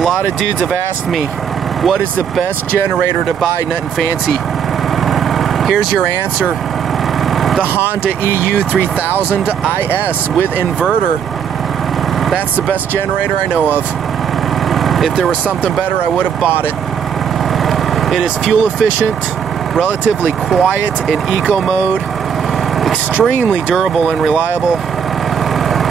lot of dudes have asked me, what is the best generator to buy, Nut and Fancy? Here's your answer. The Honda EU 3000 IS with inverter. That's the best generator I know of. If there was something better, I would have bought it. It is fuel efficient, relatively quiet in eco mode, extremely durable and reliable,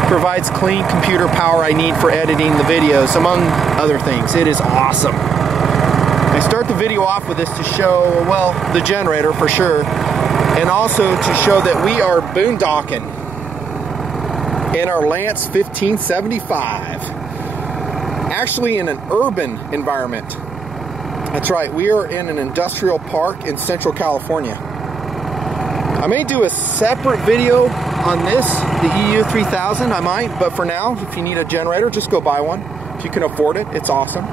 provides clean computer power I need for editing the videos, among other things. It is awesome. I start the video off with this to show, well, the generator for sure, and also to show that we are boondocking in our Lance 1575. Actually in an urban environment. That's right, we are in an industrial park in Central California. I may do a separate video on this, the EU 3000, I might, but for now, if you need a generator, just go buy one. If you can afford it, it's awesome.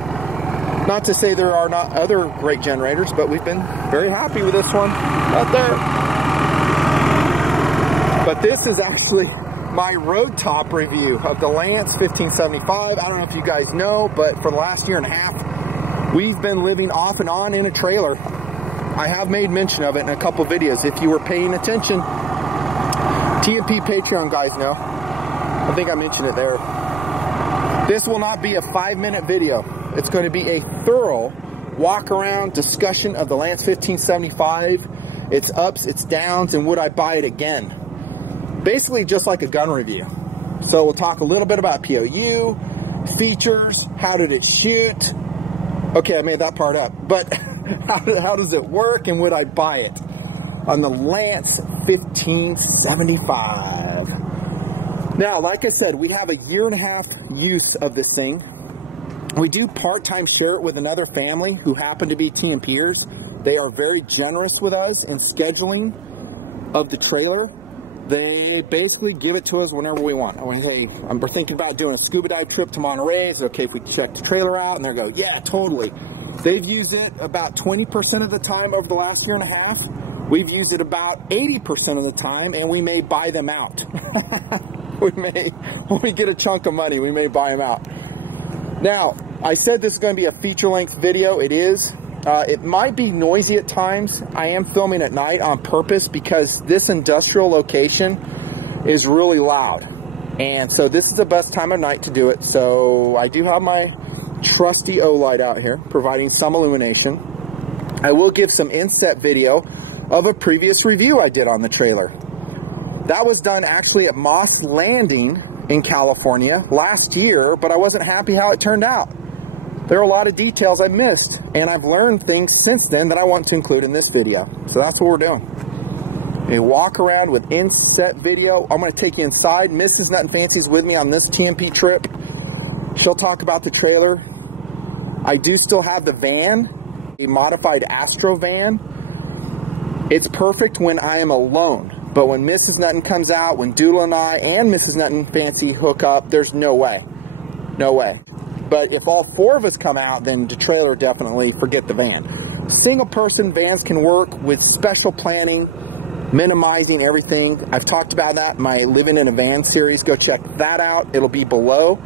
Not to say there are not other great generators, but we've been very happy with this one right there. But this is actually my road top review of the Lance 1575. I don't know if you guys know, but for the last year and a half, we've been living off and on in a trailer. I have made mention of it in a couple videos. If you were paying attention, TMP Patreon guys know. I think I mentioned it there. This will not be a 5-minute video. It's going to be a thorough walk around discussion of the Lance 1575, its ups, its downs, and would I buy it again. Basically just like a gun review. So we'll talk a little bit about POU, features, how did it shoot. Okay, I made that part up. But how does it work and would I buy it? On the Lance 1575. Now, like I said, we have a year and a half use of this thing. We do part-time share it with another family who happen to be TMPers. They are very generous with us in scheduling of the trailer. They basically give it to us whenever we want. I mean, hey, we're thinking about doing a scuba dive trip to Monterey. Is it okay if we check the trailer out? And they go, yeah, totally. They've used it about 20% of the time over the last year and a half. We've used it about 80% of the time, and we may buy them out. When we get a chunk of money, we may buy them out. Now, I said this is going to be a feature-length video. It is. It might be noisy at times. I am filming at night on purpose because this industrial location is really loud. And so this is the best time of night to do it. So I do have my trusty O-light out here providing some illumination. I will give some inset video of a previous review I did on the trailer. That was done actually at Moss Landing in California last year, but I wasn't happy how it turned out. There are a lot of details I missed, and I've learned things since then that I want to include in this video. So that's what we're doing. A walk around with inset video. I'm going to take you inside. Mrs. Nut and Fancy's with me on this TMP trip. She'll talk about the trailer. I do still have the van, a modified Astro van. It's perfect when I am alone. But when Mrs. Nutton comes out, when Doodle and I and Mrs. Nutton Fancy hook up, there's no way. No way. But if all four of us come out, then the trailer definitely, forget the van. Single person vans can work with special planning, minimizing everything. I've talked about that in my Living in a Van series. Go check that out. It'll be below.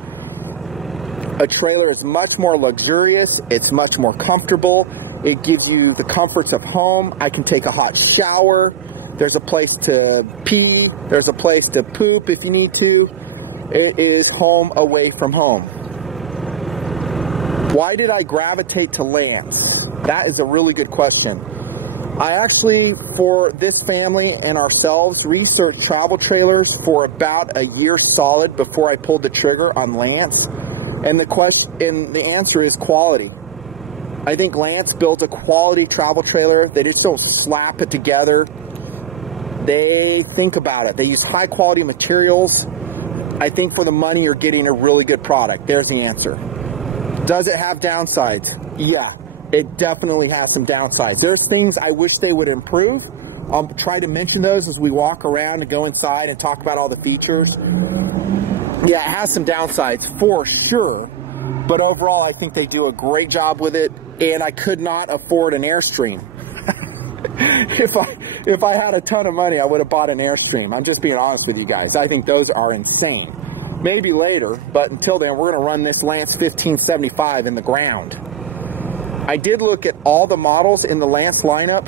A trailer is much more luxurious. It's much more comfortable. It gives you the comforts of home. I can take a hot shower. There's a place to pee. There's a place to poop if you need to. It is home away from home. Why did I gravitate to Lance? That is a really good question. I actually, for this family and ourselves, researched travel trailers for about a year solid before I pulled the trigger on Lance. And the answer is quality. I think Lance built a quality travel trailer. They just don't slap it together. They think about it. They use high quality materials. I think for the money you're getting a really good product. There's the answer. Does it have downsides? Yeah, it definitely has some downsides. There's things I wish they would improve. I'll try to mention those as we walk around and go inside and talk about all the features. Yeah, it has some downsides for sure. But overall, I think they do a great job with it. And I could not afford an Airstream. If I had a ton of money, I would have bought an Airstream. I'm just being honest with you guys. I think those are insane. maybe later, but until then, we're going to run this Lance 1575 in the ground. I did look at all the models in the Lance lineup.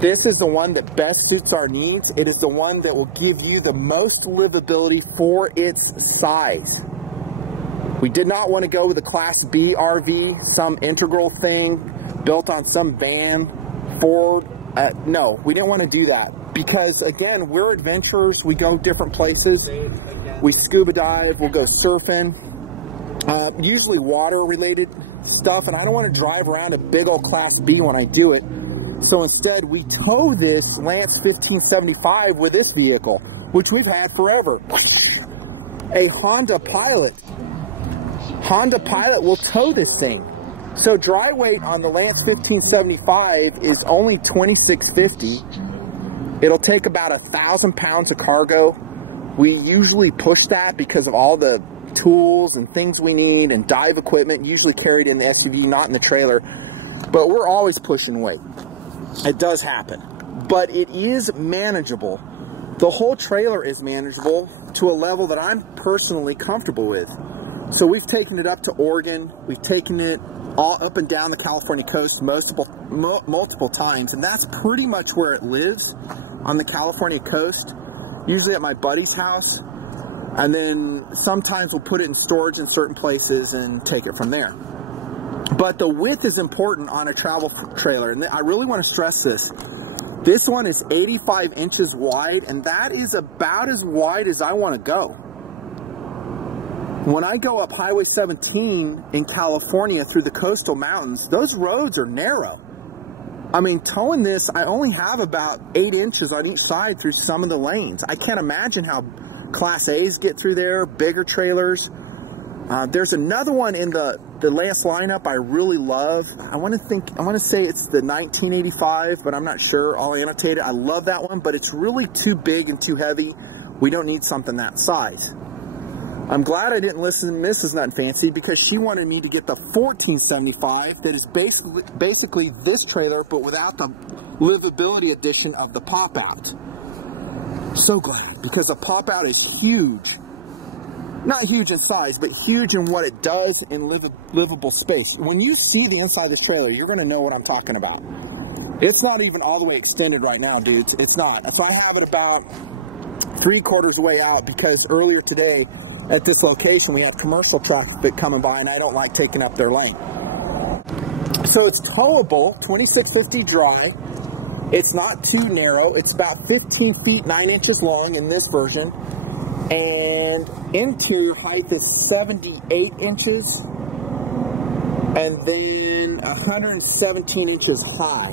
This is the one that best suits our needs. It is the one that will give you the most livability for its size. We did not want to go with a Class B RV, some integral thing built on some van, Ford. No, we didn't want to do that because, again, we're adventurers. We go different places. We scuba dive. We'll go surfing. Usually water-related stuff, and I don't want to drive around a big old Class B when I do it. So instead, we tow this Lance 1575 with this vehicle, which we've had forever. A Honda Pilot. Honda Pilot will tow this thing. So dry weight on the Lance 1575 is only 2650. It'll take about 1,000 pounds of cargo. We usually push that because of all the tools and things we need and dive equipment, usually carried in the SUV, not in the trailer. But we're always pushing weight. It does happen. But it is manageable. The whole trailer is manageable to a level that I'm personally comfortable with. So we've taken it up to Oregon. We've taken it all up and down the California coast multiple times, and that's pretty much where it lives, on the California coast, usually at my buddy's house. And then sometimes we'll put it in storage in certain places and take it from there. But the width is important on a travel trailer, and I really want to stress this. This one is 85 inches wide, and that is about as wide as I want to go. When I go up Highway 17 in California through the coastal mountains, those roads are narrow. I mean, towing this, I only have about 8 inches on each side through some of the lanes. I can't imagine how Class A's get through there, bigger trailers. There's another one in the Lance lineup I really love. I want to say it's the 1985, but I'm not sure. I'll annotate it. I love that one, but it's really too big and too heavy. We don't need something that size. I'm glad I didn't listen to Mrs. Nutnfancy because she wanted me to get the 1475 that is basically this trailer, but without the livability edition of the pop-out. So glad, because the pop-out is huge. Not huge in size, but huge in what it does in livable space. When you see the inside of this trailer, you're going to know what I'm talking about. It's not even all the way extended right now, dudes. It's not. So I have it about 3/4 way out because earlier today at this location we had commercial traffic coming by, and I don't like taking up their lane. So it's towable, 2650 dry. It's not too narrow. It's about 15 feet 9 inches long in this version. And interior height is 78 inches. And then 117 inches high.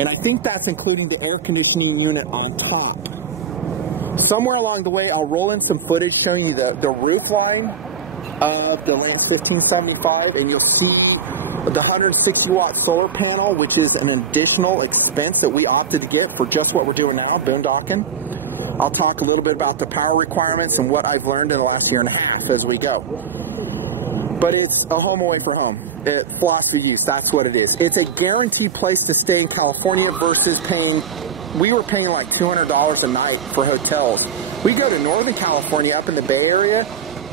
And I think that's including the air conditioning unit on top. Somewhere along the way, I'll roll in some footage showing you the roof line of the Lance 1575, and you'll see the 160 watt solar panel, which is an additional expense that we opted to get for just what we're doing now, boondocking. I'll talk a little bit about the power requirements and what I've learned in the last year and a half as we go. But it's a home away from home. Philosophy use, that's what it is. It's a guaranteed place to stay in California versus we were paying like $200 a night for hotels. We go to Northern California up in the Bay Area,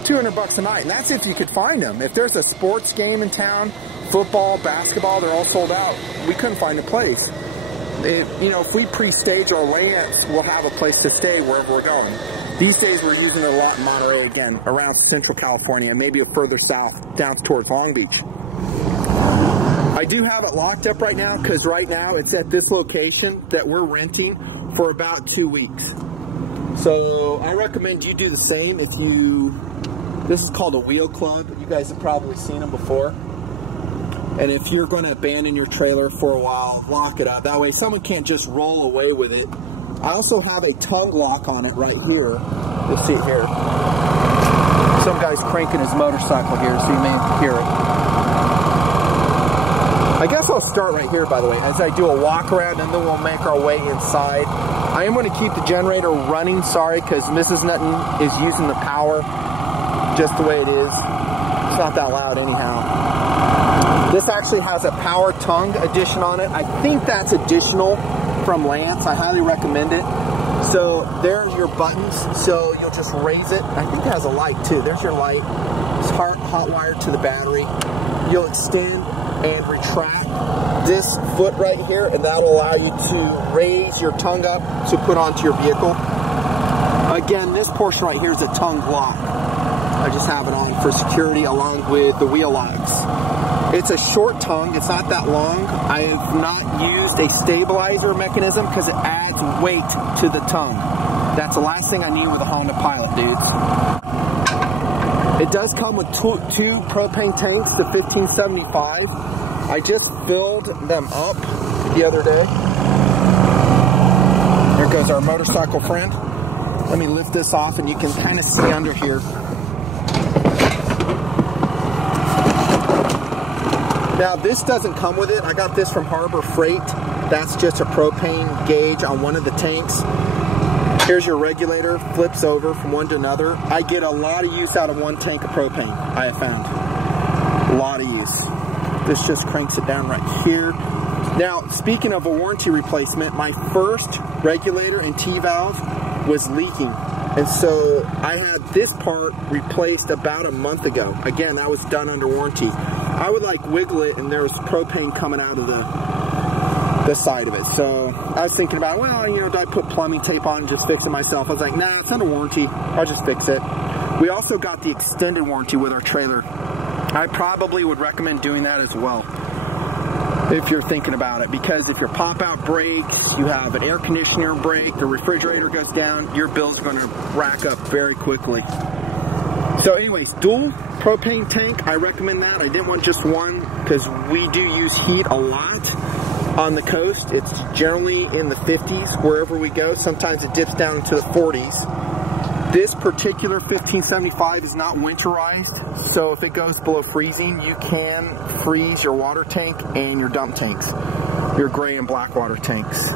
$200 a night, and that's if you could find them. If there's a sports game in town, football, basketball, they're all sold out. We couldn't find a place. If we pre-stage our Lance, we'll have a place to stay wherever we're going. These days we're using it a lot in Monterey again, around Central California, and maybe further south, down towards Long Beach. I do have it locked up right now because right now it's at this location that we're renting for about 2 weeks. So I recommend you do the same if this is called a wheel club. You guys have probably seen them before. And if you're going to abandon your trailer for a while, lock it up. That way someone can't just roll away with it. I also have a tug lock on it right here. You'll see it here. Some guy's cranking his motorcycle here, so you may hear it. I guess I'll start right here, by the way, as I do a walk around, and then we'll make our way inside. I am going to keep the generator running, sorry, because Mrs. Nutton is using the power just the way it is. It's not that loud anyhow. This actually has a power tongue addition on it. I think that's additional from Lance. I highly recommend it. So there are your buttons. So you'll just raise it. I think it has a light too. There's your light. It's hot wired to the battery. You'll extend and retract this foot right here, and that'll allow you to raise your tongue up to put onto your vehicle. Again, this portion right here is a tongue lock. I just have it on for security along with the wheel locks. It's a short tongue, it's not that long. I have not used a stabilizer mechanism because it adds weight to the tongue. That's the last thing I need with a Honda Pilot, dudes. It does come with two propane tanks, the 1575. I just filled them up the other day. There goes our motorcycle friend. Let me lift this off and you can kind of see under here. Now this doesn't come with it. I got this from Harbor Freight. That's just a propane gauge on one of the tanks. Here's your regulator, flips over from one to another. I get a lot of use out of one tank of propane, I have found. A lot of use. This just cranks it down right here. Now, speaking of a warranty replacement, my first regulator and T-valve was leaking. And so I had this part replaced about a month ago. Again, that was done under warranty. I would like wiggle it and there was propane coming out of the side of it. So I was thinking about, well, you know, do I put plumbing tape on and just fix it myself? I was like, nah, it's under warranty. I'll just fix it. We also got the extended warranty with our trailer. I probably would recommend doing that as well if you're thinking about it, because if your pop-out breaks, you have an air conditioner break, the refrigerator goes down, your bill's going to rack up very quickly. So anyways, dual propane tank, I recommend that. I didn't want just one because we do use heat a lot on the coast. It's generally in the 50s wherever we go. Sometimes it dips down into the 40s. This particular 1575 is not winterized, so if it goes below freezing, you can freeze your water tank and your dump tanks, your gray and black water tanks.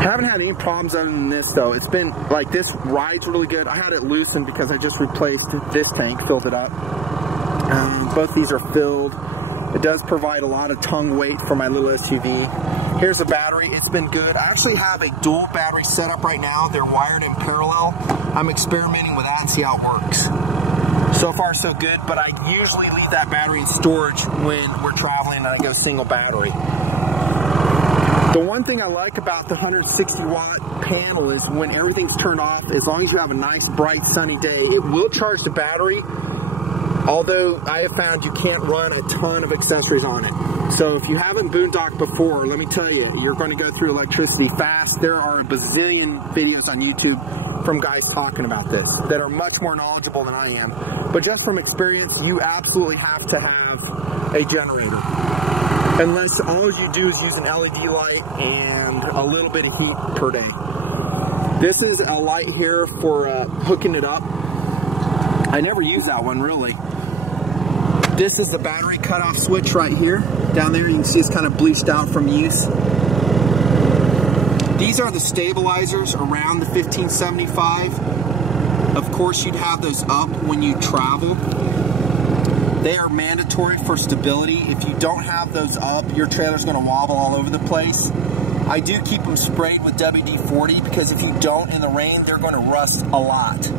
Haven't had any problems other than this though. It's been like, this rides really good. I had it loosened because I just replaced this tank, filled it up. Both these are filled. It does provide a lot of tongue weight for my little SUV. Here's the battery. It's been good. I actually have a dual battery set up right now. They're wired in parallel. I'm experimenting with that and see how it works. So far so good, but I usually leave that battery in storage when we're traveling and I go single battery. The one thing I like about the 160 watt panel is when everything's turned off, as long as you have a nice bright sunny day, it will charge the battery. Although I have found you can't run a ton of accessories on it. So if you haven't boondocked before, let me tell you, you're going to go through electricity fast. There are a bazillion videos on YouTube from guys talking about this that are much more knowledgeable than I am. But just from experience, you absolutely have to have a generator. Unless all you do is use an LED light and a little bit of heat per day. This is a light here for hooking it up. I never use that one really. This is the battery cutoff switch right here. Down there you can see it's kind of bleached out from use. These are the stabilizers around the 1575. Of course you'd have those up when you travel. They are mandatory for stability. If you don't have those up, your trailer's going to wobble all over the place. I do keep them sprayed with WD-40 because if you don't in the rain, they're going to rust a lot.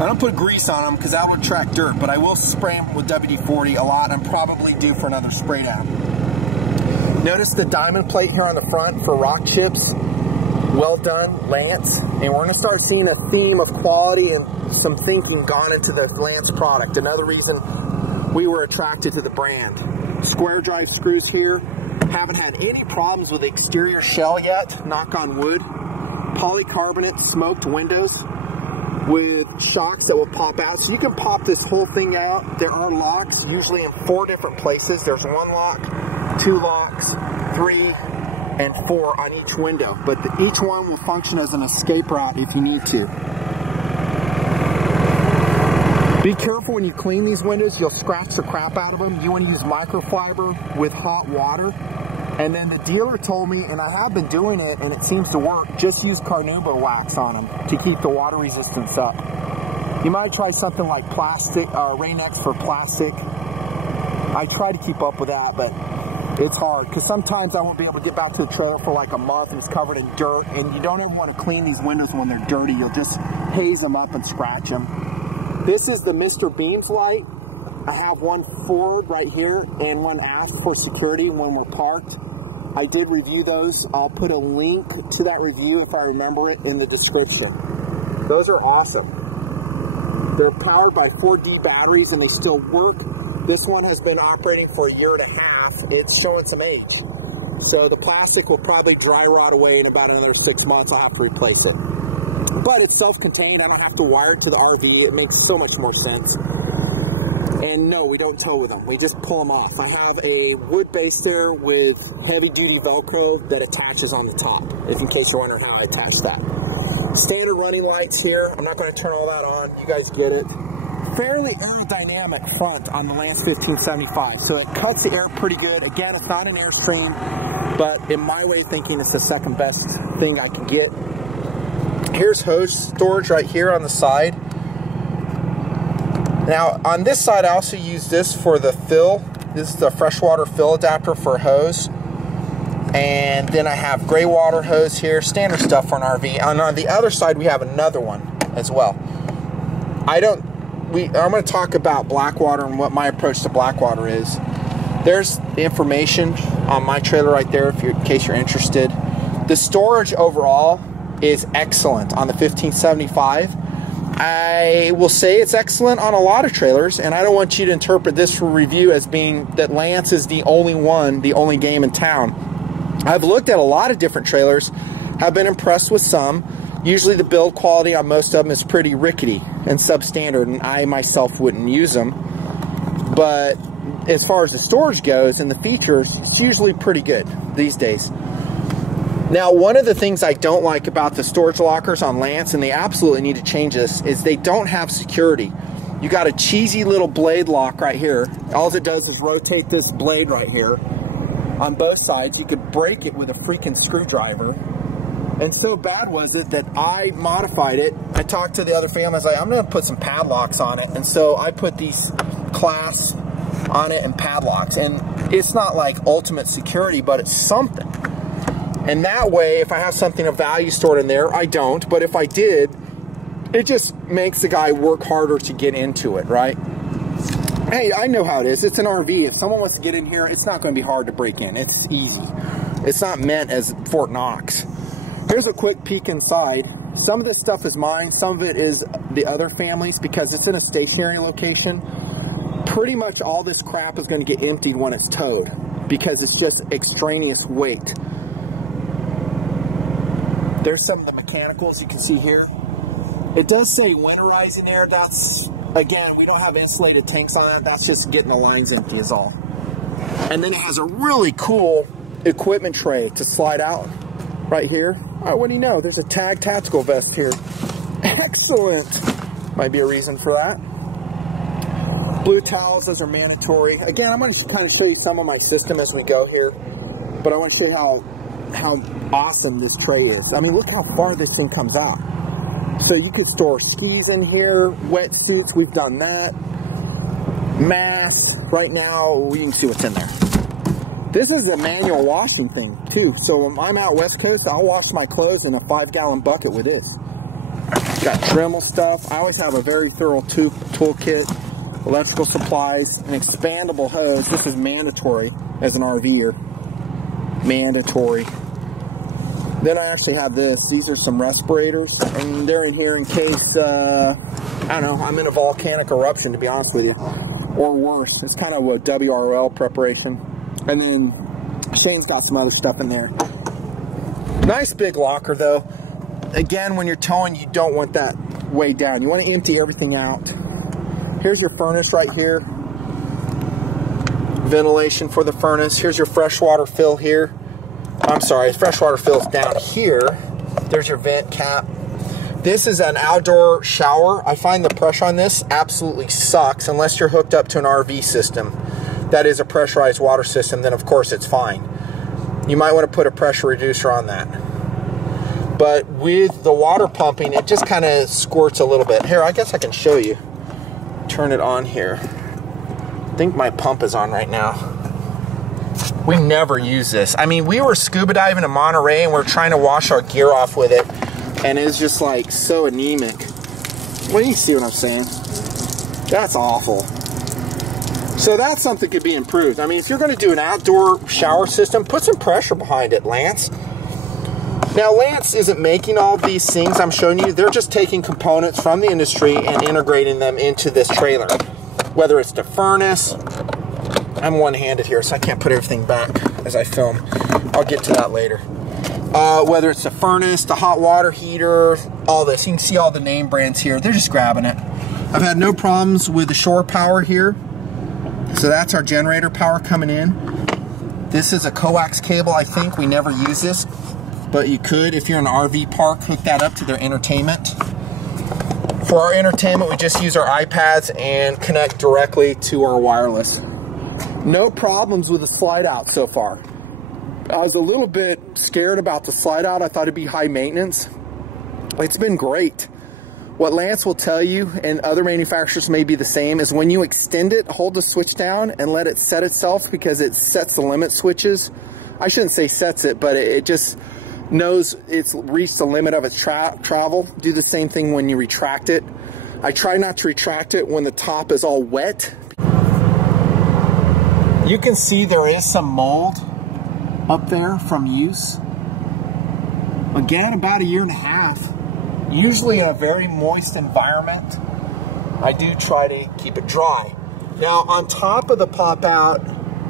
I don't put grease on them because that would attract dirt, but I will spray them with WD-40 a lot. I'm probably due for another spray down. Notice the diamond plate here on the front for rock chips. Well done, Lance. And we're going to start seeing a theme of quality and some thinking gone into the Lance product. Another reason we were attracted to the brand. Square drive screws here. Haven't had any problems with the exterior shell yet, knock on wood. Polycarbonate smoked windows with shocks that will pop out. So you can pop this whole thing out. There are locks, usually in 4 different places. There's 1 lock, 2 locks, 3, and 4 on each window. But each one will function as an escape route if you need to. Be careful when you clean these windows. You'll scratch the crap out of them. You want to use microfiber with hot water. And then the dealer told me, and I have been doing it, and it seems to work, just use carnauba wax on them to keep the water resistance up. You might try something like plastic, Rain-X for plastic. I try to keep up with that, but It's hard because sometimes I won't be able to get back to the trailer for like a month and it's covered in dirt, and you don't ever want to clean these windows when they're dirty. You'll just haze them up and scratch them. This is the Mr. Bean's light. I have one forward right here and one aft for security when we're parked. I did review those. I'll put a link to that review if I remember it in the description. Those are awesome. They're powered by 4D batteries and they still work. This one has been operating for a year and a half. It's showing some age. So the plastic will probably dry rot away in about another 6 months. I'll have to replace it. But it's self-contained. I don't have to wire it to the RV. It makes so much more sense. And no, we don't tow with them. We just pull them off. I have a wood base there with heavy-duty Velcro that attaches on the top, if in case you're wondering how I attach that. Standard running lights here. I'm not going to turn all that on. You guys get it. Fairly aerodynamic front on the Lance 1575, so it cuts the air pretty good. Again, it's not an Airstream, but in my way of thinking, it's the second best thing I can get. Here's hose storage right here on the side. Now, on this side, I also use this for the fill. This is the freshwater fill adapter for a hose. And then I have gray water hose here, standard stuff for an RV. And on the other side, we have another one as well. I'm going to talk about Blackwater and what my approach to Blackwater is. There's the information on my trailer right there in case you're interested. The storage overall is excellent on the 1575. I will say it's excellent on a lot of trailers, and I don't want you to interpret this review as being that Lance is the only one, the only game in town. I've looked at a lot of different trailers, have been impressed with some. Usually the build quality on most of them is pretty rickety and substandard, and I myself wouldn't use them. But as far as the storage goes and the features, it's usually pretty good these days. Now, one of the things I don't like about the storage lockers on Lance, and they absolutely need to change this, is they don't have security. You got a cheesy little blade lock right here. All it does is rotate this blade right here on both sides. You could break it with a freaking screwdriver. And so bad was it that I modified it. I talked to the other family. I was like, I'm going to put some padlocks on it. And so I put these clasps on it and padlocks. And it's not like ultimate security, but it's something. And that way, if I have something of value stored in there, I don't. But if I did, it just makes the guy work harder to get into it, right? Hey, I know how it is. It's an RV. If someone wants to get in here, it's not going to be hard to break in. It's easy. It's not meant as Fort Knox. Here's a quick peek inside. Some of this stuff is mine. Some of it is the other family's because it's in a stationary location. Pretty much all this crap is going to get emptied when it's towed because it's just extraneous weight. There's some of the mechanicals you can see here. It does say winterize in there. That's, again, we don't have insulated tanks on it. That's just getting the lines empty is all. And then it has a really cool equipment tray to slide out right here. Oh, what do you know? There's a TAG tactical vest here. Excellent. Might be a reason for that. Blue towels, those are mandatory. Again, I'm going to kind of show you some of my system as we go here. But I want to show you how awesome this tray is. I mean, look how far this thing comes out. So you could store skis in here, wetsuits, we've done that. Masks, right now, you can see what's in there. This is a manual washing thing, too. So when I'm out West Coast, I'll wash my clothes in a 5-gallon bucket with this. Got Dremel stuff. I always have a very thorough toolkit, electrical supplies, an expandable hose. This is mandatory as an RVer. Mandatory. Then I actually have this. These are some respirators, and they're in here in case, I don't know, I'm in a volcanic eruption, to be honest with you. Or worse. It's kind of a WRL preparation. And then Shane's got some other stuff in there. Nice big locker, though. Again, when you're towing, you don't want that way down. You want to empty everything out. Here's your furnace right here. Ventilation for the furnace. Here's your freshwater fill here. I'm sorry, freshwater fill is down here. There's your vent cap. This is an outdoor shower. I find the pressure on this absolutely sucks unless you're hooked up to an RV system. That is a pressurized water system, then of course it's fine. You might want to put a pressure reducer on that. But with the water pumping, it just kind of squirts a little bit. Here, I guess I can show you. Turn it on here. I think my pump is on right now. We never use this. I mean, we were scuba diving in Monterey and we're trying to wash our gear off with it, and it's just like so anemic. Well, you see what I'm saying? That's awful. So that's something that could be improved. I mean, if you're going to do an outdoor shower system, put some pressure behind it, Lance. Now, Lance isn't making all of these things I'm showing you. They're just taking components from the industry and integrating them into this trailer. Whether it's the furnace, I'm one-handed here, so I can't put everything back as I film. I'll get to that later. Whether it's the furnace, the hot water heater, all this. You can see all the name brands here. They're just grabbing it. I've had no problems with the shore power here. So that's our generator power coming in. This is a coax cable, I think. We never use this, but you could, if you're in an RV park, hook that up to their entertainment. For our entertainment, we just use our iPads and connect directly to our wireless. No problems with the slide out so far. I was a little bit scared about the slide out. I thought it'd be high maintenance. It's been great. What Lance will tell you, and other manufacturers may be the same, is when you extend it, hold the switch down and let it set itself, because it sets the limit switches. I shouldn't say sets it, but it just knows it's reached the limit of its travel. Do the same thing when you retract it. I try not to retract it when the top is all wet. You can see there is some mold up there from use. Again, about 1.5 years. Usually in a very moist environment, I do try to keep it dry. Now, on top of the pop-out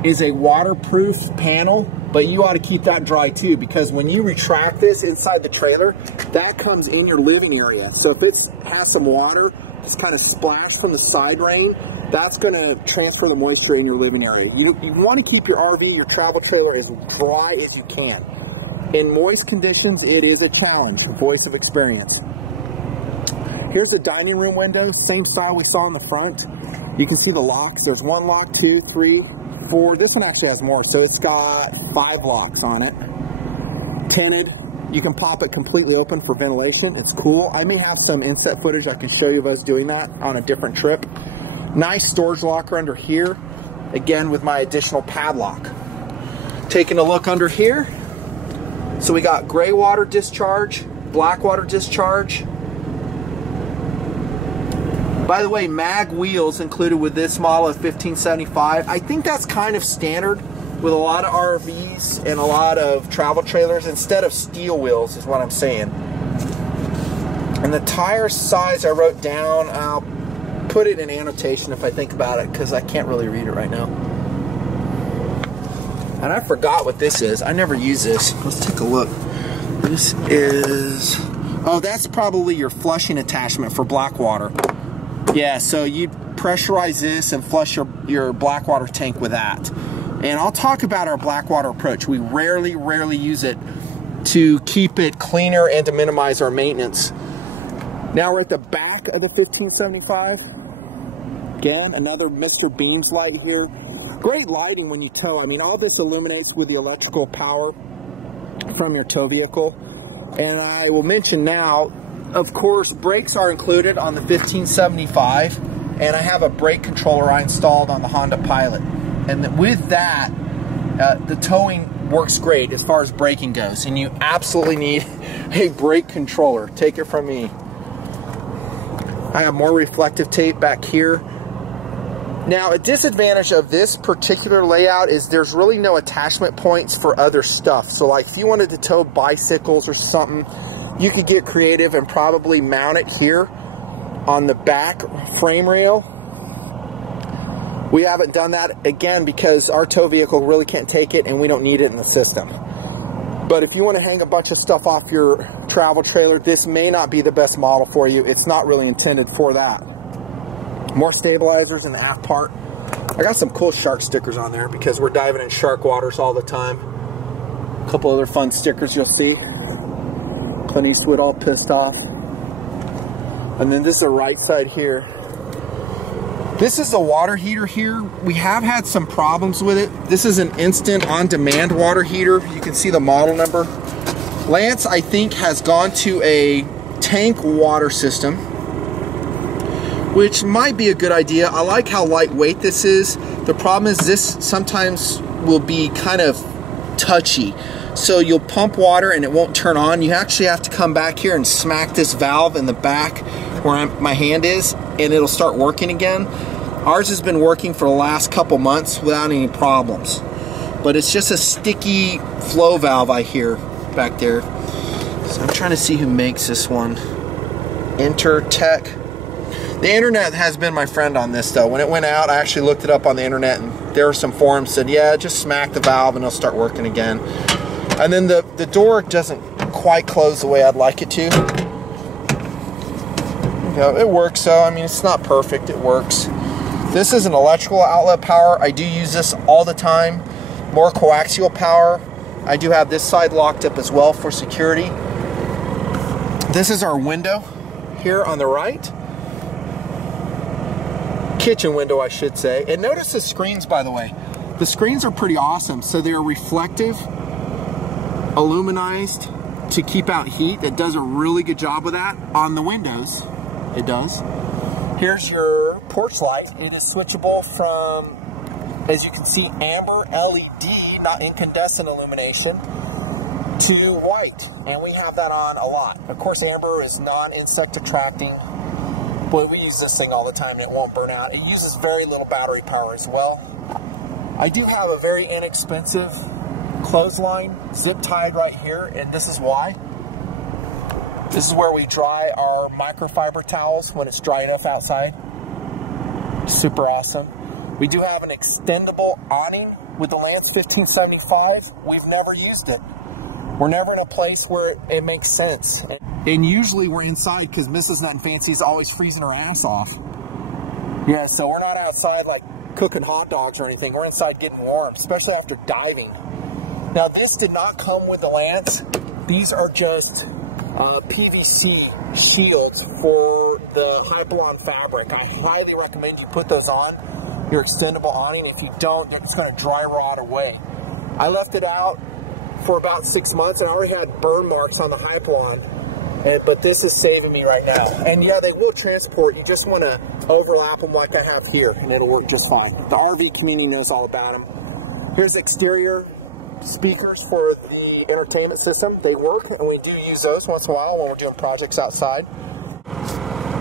is a waterproof panel, but you ought to keep that dry too, because when you retract this inside the trailer, that comes in your living area. So if it has some water, just kind of splash from the side rain, that's going to transfer the moisture in your living area. You want to keep your RV, your travel trailer, as dry as you can. In moist conditions, it is a challenge. Voice of experience. Here's the dining room window, same style we saw in the front. You can see the locks. There's 1 lock, 2, 3, 4. This one actually has more, so it's got 5 locks on it. Tinted. You can pop it completely open for ventilation. It's cool. I may have some inset footage I can show you of us doing that on a different trip. Nice storage locker under here. Again, with my additional padlock. Taking a look under here. So we got gray water discharge, black water discharge. By the way, mag wheels included with this model of 1575. I think that's kind of standard with a lot of RVs and a lot of travel trailers. Instead of steel wheels is what I'm saying. And the tire size I wrote down, I'll put it in annotation if I think about it, because I can't really read it right now. And I forgot what this is. I never use this. Let's take a look. This is, oh, that's probably your flushing attachment for black water. Yeah, so you pressurize this and flush your black water tank with that. And I'll talk about our black water approach. We rarely use it to keep it cleaner and to minimize our maintenance. Now we're at the back of the 1575. Again, another Mr. Beams light here. Great lighting when you tow. I mean, all this illuminates with the electrical power from your tow vehicle. And I will mention now, of course, brakes are included on the 1575, and I have a brake controller I installed on the Honda Pilot. And with that, the towing works great as far as braking goes, and you absolutely need a brake controller. Take it from me. I have more reflective tape back here. Now, a disadvantage of this particular layout is there's really no attachment points for other stuff. So like if you wanted to tow bicycles or something, you could get creative and probably mount it here on the back frame rail. We haven't done that, again, because our tow vehicle really can't take it and we don't need it in the system. But if you want to hang a bunch of stuff off your travel trailer, this may not be the best model for you. It's not really intended for that. More stabilizers in the aft part. I got some cool shark stickers on there because we're diving in shark waters all the time. A couple other fun stickers you'll see. Clint Eastwood all pissed off. And then this is the right side here. This is the water heater here. We have had some problems with it. This is an instant on-demand water heater. You can see the model number. Lance, I think, has gone to a tank water system, which might be a good idea. I like how lightweight this is. The problem is this sometimes will be kind of touchy. So you'll pump water and it won't turn on. You actually have to come back here and smack this valve in the back where my hand is, and it'll start working again. Ours has been working for the last couple months without any problems. But it's just a sticky flow valve I hear back there. So I'm trying to see who makes this one. Intertech. The internet has been my friend on this though. When it went out, I actually looked it up on the internet, and there were some forums that said, yeah, just smack the valve and it'll start working again. And then the door doesn't quite close the way I'd like it to. You know, it works though. I mean, it's not perfect, it works. This is an electrical outlet power. I do use this all the time. More coaxial power. I do have this side locked up as well for security. This is our window here on the right. Kitchen window, I should say. And notice the screens, by the way. The screens are pretty awesome. So they're reflective, aluminized to keep out heat. It does a really good job with that on the windows. It does. Here's your porch light. It is switchable from, as you can see, amber LED, not incandescent illumination, to white. And we have that on a lot. Of course, amber is non-insect attracting. Boy, we use this thing all the time and it won't burn out. It uses very little battery power as well. I do have a very inexpensive clothesline zip tied right here, and this is why. This is where we dry our microfiber towels when it's dry enough outside. Super awesome. We do have an extendable awning with the Lance 1575. We've never used it. We're never in a place where it makes sense. And usually we're inside because Mrs. Nutnfancy is always freezing her ass off. Yeah, so we're not outside like cooking hot dogs or anything. We're inside getting warm, especially after diving. Now this did not come with the Lance. These are just PVC shields for the Hyperlon fabric. I highly recommend you put those on your extendable awning. If you don't, it's going to dry rot away. I left it out for about 6 months and I already had burn marks on the Hyperlon, but this is saving me right now. And yeah, they will transport. You just want to overlap them like I have here and it'll work just fine. The RV community knows all about them. Here's exterior speakers for the entertainment system. They work, and we do use those once in a while when we're doing projects outside.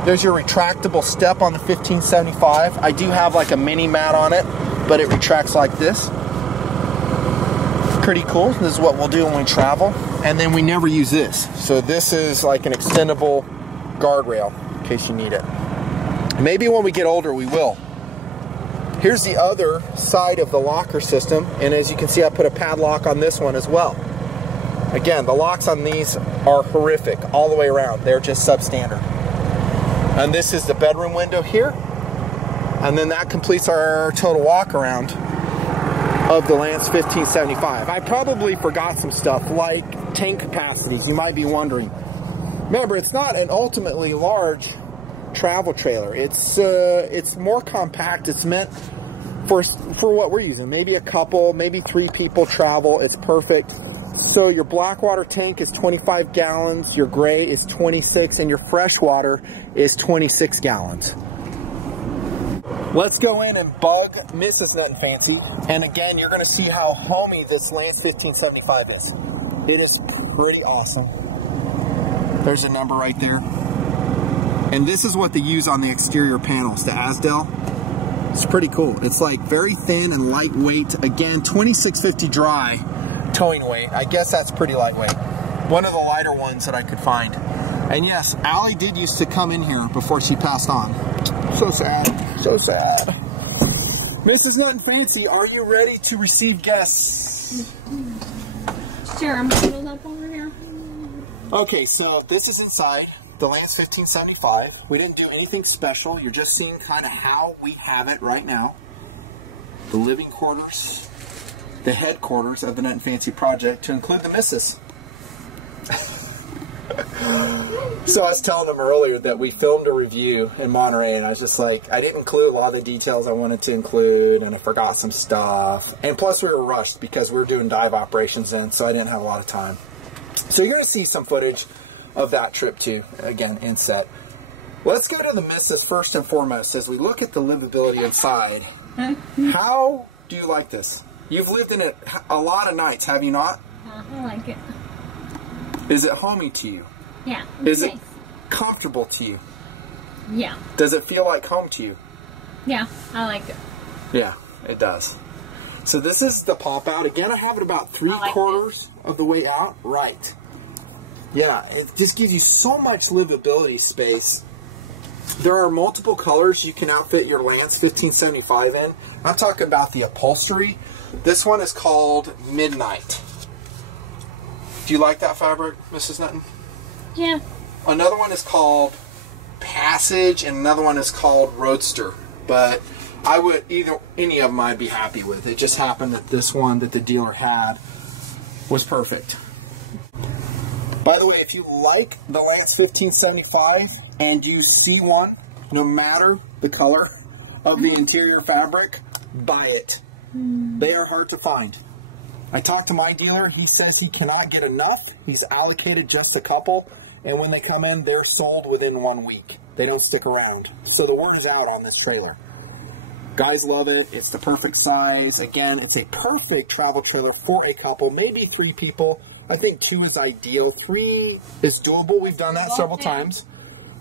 There's your retractable step on the 1575. I do have like a mini mat on it, but it retracts like this. Pretty cool. This is what we'll do when we travel. And then we never use this. So this is like an extendable guardrail in case you need it. Maybe when we get older we will. Here's the other side of the locker system, and as you can see I put a padlock on this one as well. Again, the locks on these are horrific all the way around. They're just substandard. And this is the bedroom window here. And then that completes our total walk around of the Lance 1575. I probably forgot some stuff like tank capacities. You might be wondering. Remember, it's not an ultimately large travel trailer. It's more compact. It's meant for what we're using. Maybe a couple, maybe 3 people travel. It's perfect. So your black water tank is 25 gallons, your gray is 26, and your fresh water is 26 gallons. Let's go in and bug Mrs. Nutnfancy. And again, you're going to see how homey this Lance 1575 is. It is pretty awesome. There's a number right there. And this is what they use on the exterior panels, the Asdel. It's pretty cool. It's like very thin and lightweight. Again, 2650 dry towing weight. I guess that's pretty lightweight. One of the lighter ones that I could find. And yes, Allie did used to come in here before she passed on. So sad. So sad. Mrs. Nutnfancy, are you ready to receive guests? Sure, I'm bundled up over here. Okay, so this is inside the Lance 1575. We didn't do anything special. You're just seeing kind of how we have it right now. The living quarters, the headquarters of the Nutnfancy project, to include the missus. So I was telling them earlier that we filmed a review in Monterey, and I was just like, I didn't include a lot of the details I wanted to include, and I forgot some stuff. And plus we were rushed because we were doing dive operations then, so I didn't have a lot of time. So you're going to see some footage of that trip too, again, in set. Let's go to the missus first and foremost as we look at the livability inside. How do you like this? You've lived in it a lot of nights, have you not? I like it. Is it homey to you? Yeah. Is nice. it comfortable to you? Yeah. Does it feel like home to you? Yeah, I like it. Yeah, it does. So this is the pop out. Again, I have it about 3/4 of the way out. Right. Yeah, it just gives you so much livability space. There are multiple colors you can outfit your Lance 1575 in. I'm talking about the upholstery. This one is called Midnight. Do you like that fabric, Mrs. Nutton? Yeah. Another one is called Passage, and another one is called Roadster. But I would any of them I'd be happy with. It just happened that this one that the dealer had was perfect. By the way, if you like the Lance 1575 and you see one, no matter the color of the interior fabric, buy it. They are hard to find. I talked to my dealer. He says he cannot get enough. He's allocated just a couple, and when they come in, they're sold within 1 week. They don't stick around. So the word is out on this trailer. Guys love it. It's the perfect size. Again, it's a perfect travel trailer for a couple, maybe 3 people. I think 2 is ideal. 3 is doable. We've done that several times.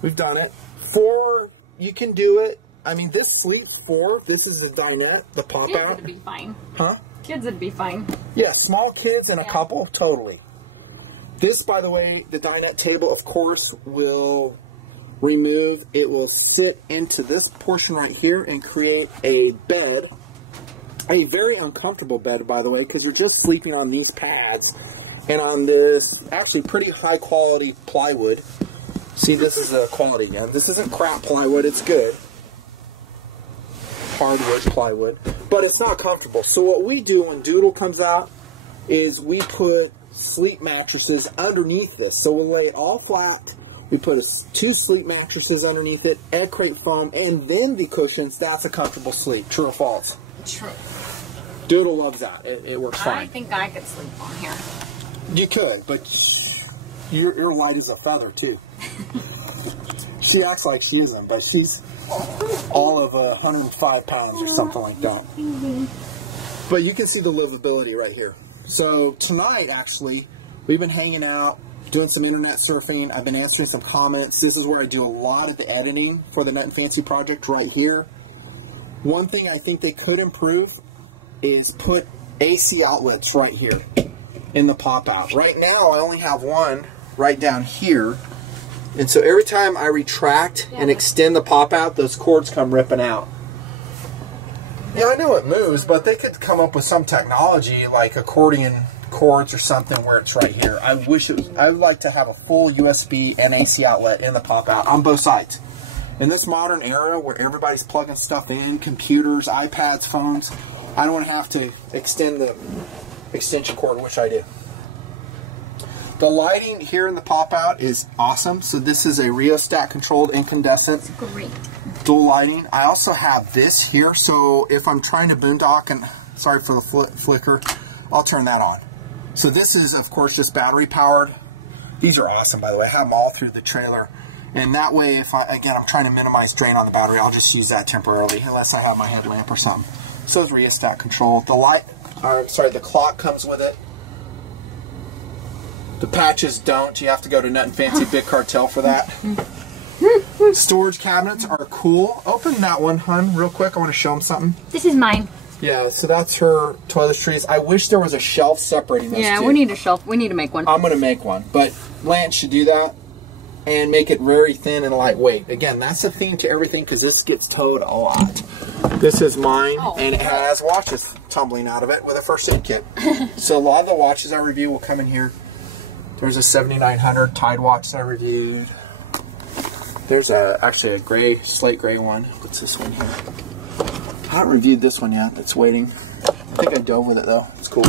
We've done it. 4, you can do it. I mean, this sleep 4, this is the dinette, the pop Kids out. would be fine. Huh? Kids would be fine. Yeah, small kids and a couple, totally. This, by the way, the dinette table, of course, will remove. It will sit into this portion right here and create a bed. A very uncomfortable bed, by the way, because you're just sleeping on these pads and on this actually pretty high quality plywood. See, this is the quality again. This isn't crap plywood, it's good. Hardwood plywood, but it's not comfortable. So what we do when Doodle comes out is we put sleep mattresses underneath this. So we'll lay it all flat. We put 2 sleep mattresses underneath it, egg crate foam, and then the cushions. That's a comfortable sleep. True or false? True. Doodle loves that. It works fine. I think I could sleep on here. You could, but you're light as a feather too. She acts like she isn't, but she's all of 105 pounds or something like that. But you can see the livability right here. So tonight, actually, we've been hanging out, doing some internet surfing. I've been answering some comments. This is where I do a lot of the editing for the Nut and Fancy project right here. One thing I think they could improve is put AC outlets right here in the pop out. Right now, I only have one right down here. And so every time I retract and extend the pop out, those cords come ripping out. Yeah, I know it moves, but they could come up with some technology like accordion cords or something where it's right here. I wish it was, I'd like to have a full USB and AC outlet in the pop out on both sides. In this modern era where everybody's plugging stuff in, computers, iPads, phones, I don't want to have to extend the extension cord, which I do. The lighting here in the pop out is awesome. So this is a rheostat controlled incandescent. Great. Dual lighting. I also have this here, so if I'm trying to boondock, and sorry for the flicker, I'll turn that on. So this is, of course, just battery powered. These are awesome, by the way. I have them all through the trailer. And that way, if I'm trying to minimize drain on the battery, I'll just use that temporarily, unless I have my headlamp or something. So it's rheostat controlled. The clock comes with it. The patches don't. You have to go to Nut and Fancy Big Cartel for that. Storage cabinets are cool. Open that one, hun, real quick. I want to show them something. This is mine. Yeah, so that's her toiletries. I wish there was a shelf separating those two. Yeah, we need a shelf. We need to make one. I'm going to make one. But Lance should do that and make it very thin and lightweight. Again, that's the theme to everything because this gets towed a lot. This is mine, and it has watches tumbling out of it with a first aid kit. So a lot of the watches I review will come in here. There's a 7900 Tide watch that I reviewed. There's actually a gray, slate gray one. What's this one here? I haven't reviewed this one yet. It's waiting. I think I dove with it though. It's cool.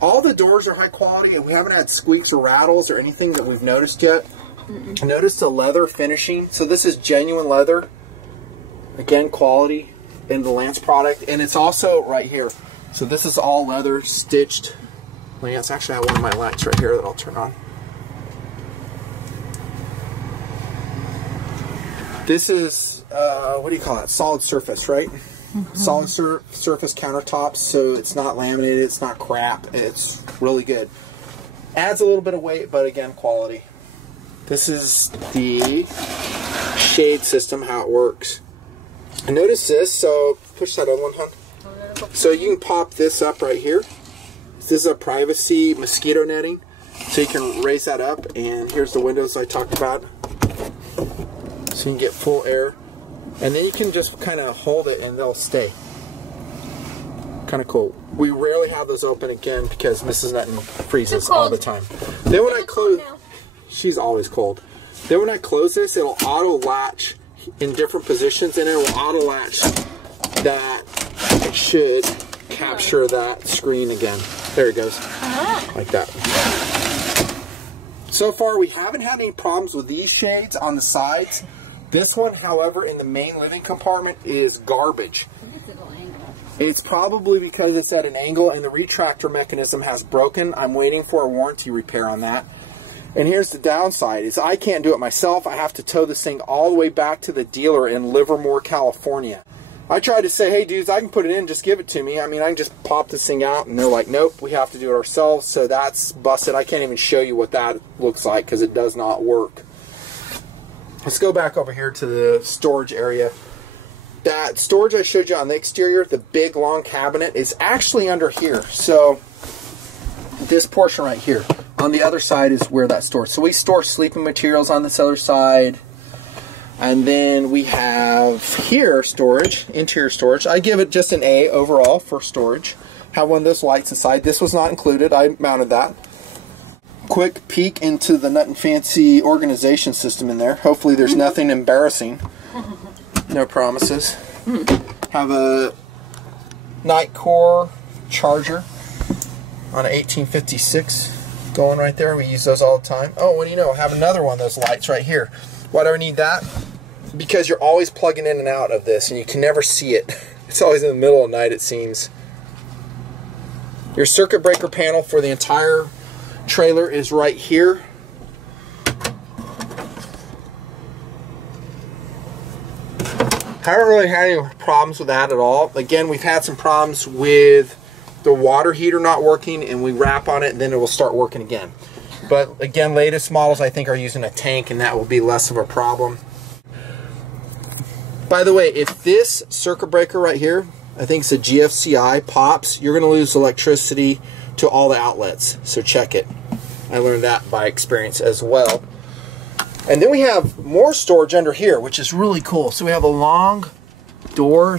All the doors are high quality, and we haven't had squeaks or rattles or anything that we've noticed yet. Notice the leather finishing. So this is genuine leather. Again, quality in the Lance product, and it's also right here. So this is all leather stitched. Lance, actually I have one of my lights right here that I'll turn on. This is, what do you call it? Solid surface, right? Solid surface countertops, so it's not laminated, it's not crap, it's really good. Adds a little bit of weight, but again, quality. This is the shade system, how it works. And notice this, so push that other one, hon. So you can pop this up right here. This is a privacy mosquito netting, so you can raise that up, and here's the windows I talked about. So you can get full air. And then you can just kind of hold it and they'll stay. Kind of cool. We rarely have those open again because Mrs. Nutton freezes all the time. Then when I close, she's always cold. Then when I close this, it'll auto latch in different positions, and it will auto latch that. It should capture that screen again. There it goes. Like that. So far, we haven't had any problems with these shades on the sides. This one, however, in the main living compartment is garbage. It's probably because it's at an angle and the retractor mechanism has broken. I'm waiting for a warranty repair on that. And here's the downside, is I can't do it myself. I have to tow this thing all the way back to the dealer in Livermore, California. I tried to say, hey dudes, I can put it in, just give it to me. I mean, I can just pop this thing out, and they're like, nope, we have to do it ourselves. So that's busted. I can't even show you what that looks like because it does not work. Let's go back over here to the storage area. That storage I showed you on the exterior, the big long cabinet, is actually under here. So this portion right here. On the other side is where that stores. So we store sleeping materials on this other side. And then we have here storage, interior storage. I give it just an A overall for storage. Have one of those lights inside. This was not included. I mounted that. Quick peek into the nutnfancy organization system in there. Hopefully there's nothing embarrassing. No promises. Have a Nitecore charger on an 1856 going right there. We use those all the time. Oh, what do you know? I have another one of those lights right here. Why do I need that? Because you're always plugging in and out of this and you can never see it. It's always in the middle of the night, it seems. Your circuit breaker panel for the entire trailer is right here. Haven't really had any problems with that at all. Again, we've had some problems with the water heater not working, and we wrap on it and then it will start working again. But again, latest models I think are using a tank, and that will be less of a problem. By the way, if this circuit breaker right here, I think it's a GFCI, pops, you're going to lose electricity to all the outlets. So check it. I learned that by experience as well. And then we have more storage under here, which is really cool. So we have a long door.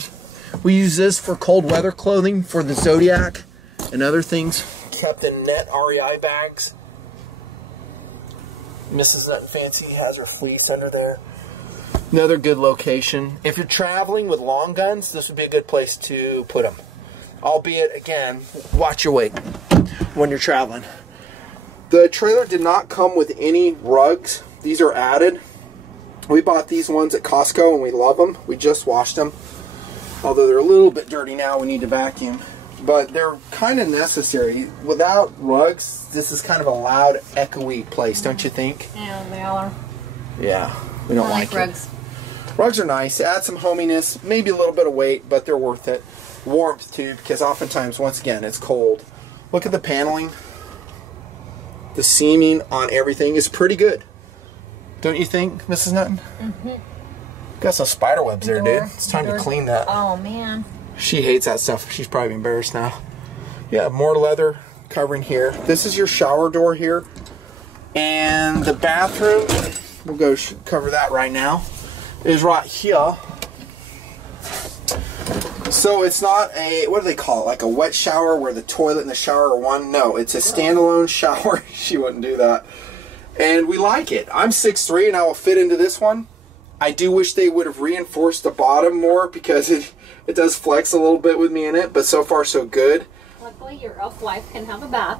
We use this for cold weather clothing for the Zodiac and other things. Kept in net REI bags. Mrs. Nutnfancy has her fleece under there. Another good location. If you're traveling with long guns, this would be a good place to put them. Albeit, again, watch your weight when you're traveling. The trailer did not come with any rugs. These are added. We bought these ones at Costco and we love them. We just washed them. Although they're a little bit dirty now, we need to vacuum. But they're kind of necessary. Without rugs, this is kind of a loud, echoey place, don't you think? Yeah, they all are. Yeah, we don't like rugs. Rugs are nice. Add some hominess, maybe a little bit of weight, but they're worth it. Warmth too, because oftentimes, once again, it's cold. Look at the paneling. The seaming on everything is pretty good. Don't you think, Mrs. Nutton? Mm-hmm. Got some spider webs there, dude. It's time to clean that. Oh, man. She hates that stuff. She's probably embarrassed now. Yeah, more leather covering here. This is your shower door here. And the bathroom, we'll go cover that right now, is right here. So it's not a, what do they call it, like a wet shower where the toilet and the shower are one? No, it's a standalone shower. She wouldn't do that. And we like it. I'm 6'3" and I will fit into this one. I do wish they would have reinforced the bottom more because it does flex a little bit with me in it, but so far so good. Luckily your elf wife can have a bath.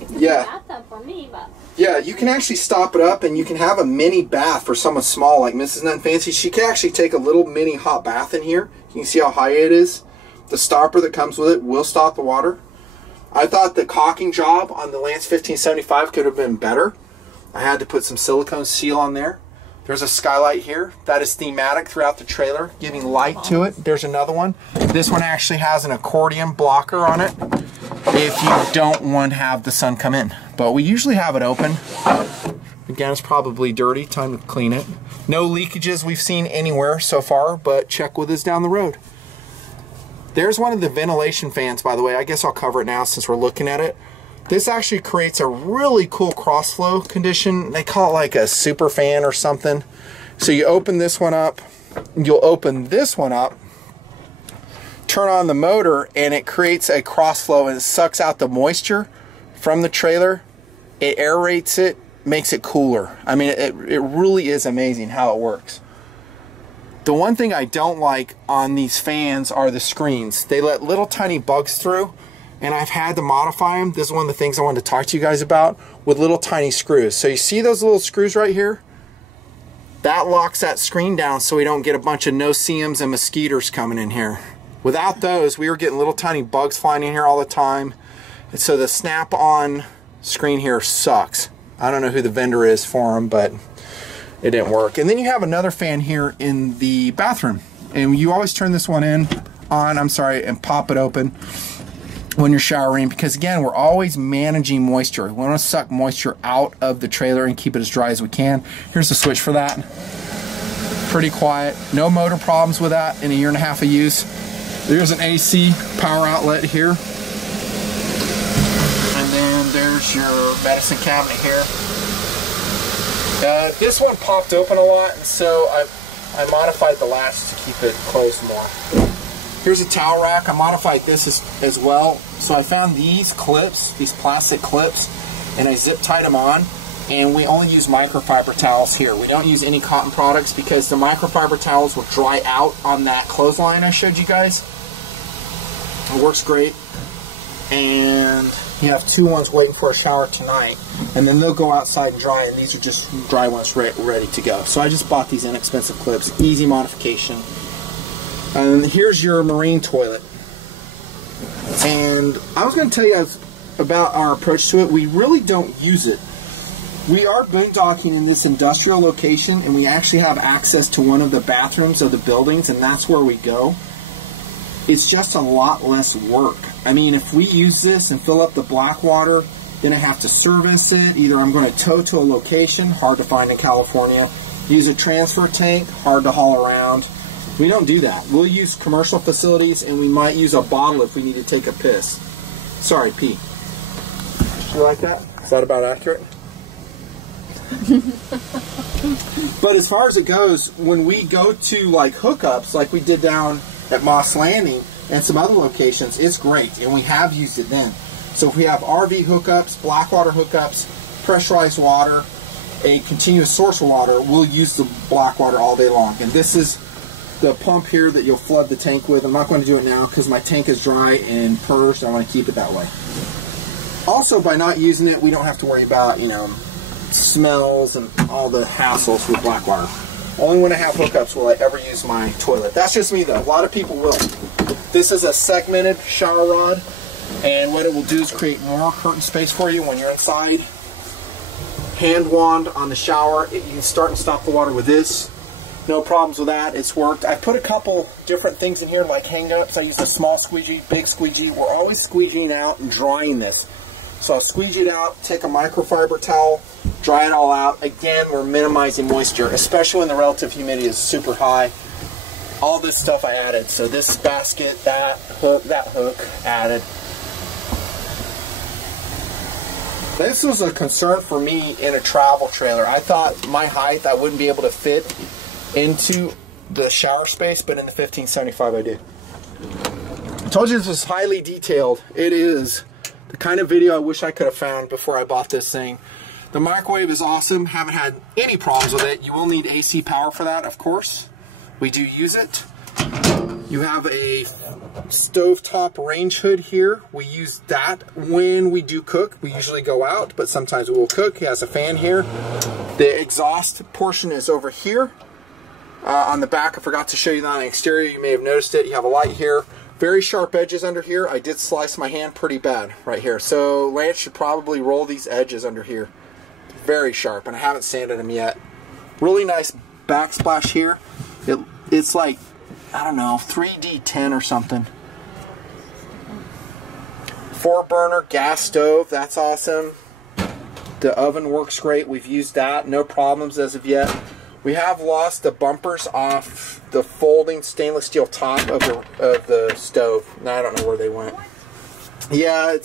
It's a bathtub for me, but... Yeah, you can actually stop it up and you can have a mini bath for someone small like Mrs. Nutnfancy. She can actually take a little mini hot bath in here. You can see how high it is. The stopper that comes with it will stop the water. I thought the caulking job on the Lance 1575 could have been better. I had to put some silicone seal on there. There's a skylight here that is thematic throughout the trailer, giving light to it. There's another one. This one actually has an accordion blocker on it if you don't want to have the sun come in. But we usually have it open. Again, it's probably dirty. Time to clean it. No leakages we've seen anywhere so far, but check with us down the road. There's one of the ventilation fans, by the way. I guess I'll cover it now since we're looking at it. This actually creates a really cool cross flow condition. They call it like a super fan or something. So you open this one up, you'll open this one up, turn on the motor, and it creates a cross flow and it sucks out the moisture from the trailer. It aerates it, makes it cooler. I mean, it really is amazing how it works. The one thing I don't like on these fans are the screens. They let little tiny bugs through, and I've had to modify them. This is one of the things I wanted to talk to you guys about, with little tiny screws. So you see those little screws right here? That locks that screen down so we don't get a bunch of no-see-ums and mosquitoes coming in here. Without those, we were getting little tiny bugs flying in here all the time. And so the snap-on screen here sucks. I don't know who the vendor is for them, but it didn't work. And then you have another fan here in the bathroom. And you always turn this one and pop it open when you're showering, because again, we're always managing moisture. We want to suck moisture out of the trailer and keep it as dry as we can. Here's the switch for that. Pretty quiet. No motor problems with that in a 1.5 years of use. There's an AC power outlet here. And then there's your medicine cabinet here. This one popped open a lot, and so I modified the latch to keep it closed more. Here's a towel rack. I modified this as well. So I found these clips, these plastic clips, and I zip tied them on. And we only use microfiber towels here. We don't use any cotton products because the microfiber towels will dry out on that clothesline I showed you guys. It works great. And you have 2 ones waiting for a shower tonight. And then they'll go outside and dry, and these are just dry ones ready to go. So I just bought these inexpensive clips. Easy modification. And here's your marine toilet. And I was going to tell you guys about our approach to it. We really don't use it. We are boondocking in this industrial location, and we actually have access to one of the bathrooms of the buildings, and that's where we go. It's just a lot less work. I mean, if we use this and fill up the black water, then I have to service it. Either I'm going to tow to a location, hard to find in California, use a transfer tank, hard to haul around. We don't do that. We'll use commercial facilities, and we might use a bottle if we need to take a piss. Sorry, pee. You like that? Is that about accurate? But as far as it goes, when we go to like hookups, like we did down at Moss Landing and some other locations, it's great, and we have used it then. So if we have RV hookups, black water hookups, pressurized water, a continuous source of water, we'll use the black water all day long. And this is the pump here that you'll flood the tank with. I'm not going to do it now because my tank is dry and purged. I want to keep it that way. Also, by not using it, we don't have to worry about, you know, smells and all the hassles with black water. Only when I have hookups will I ever use my toilet. That's just me though. A lot of people will. This is a segmented shower rod, and what it will do is create more curtain space for you when you're inside. Hand wand on the shower. You can start and stop the water with this. No problems with that. It's worked. I put a couple different things in here like hang-ups. I used a small squeegee, big squeegee. We're always squeegeeing out and drying this. So I'll squeegee it out, take a microfiber towel, dry it all out. Again, we're minimizing moisture, especially when the relative humidity is super high. All this stuff I added. So this basket, that hook added. This was a concern for me in a travel trailer. I thought my height, I wouldn't be able to fit into the shower space, but in the 1575 I do. I told you this was highly detailed. It is the kind of video I wish I could have found before I bought this thing. The microwave is awesome. Haven't had any problems with it. You will need AC power for that, of course. We do use it. You have a stovetop range hood here. We use that when we do cook. We usually go out, but sometimes we will cook. It has a fan here. The exhaust portion is over here. On the back, I forgot to show you that on the exterior. You may have noticed it. You have a light here. Very sharp edges under here. I did slice my hand pretty bad right here. So Lance should probably roll these edges under here. Very sharp, and I haven't sanded them yet. Really nice backsplash here. It's like, I don't know, 3D10 or something. 4-burner gas stove, that's awesome. The oven works great. We've used that, no problems as of yet. We have lost the bumpers off the folding stainless steel top of the stove. Now I don't know where they went. Yeah,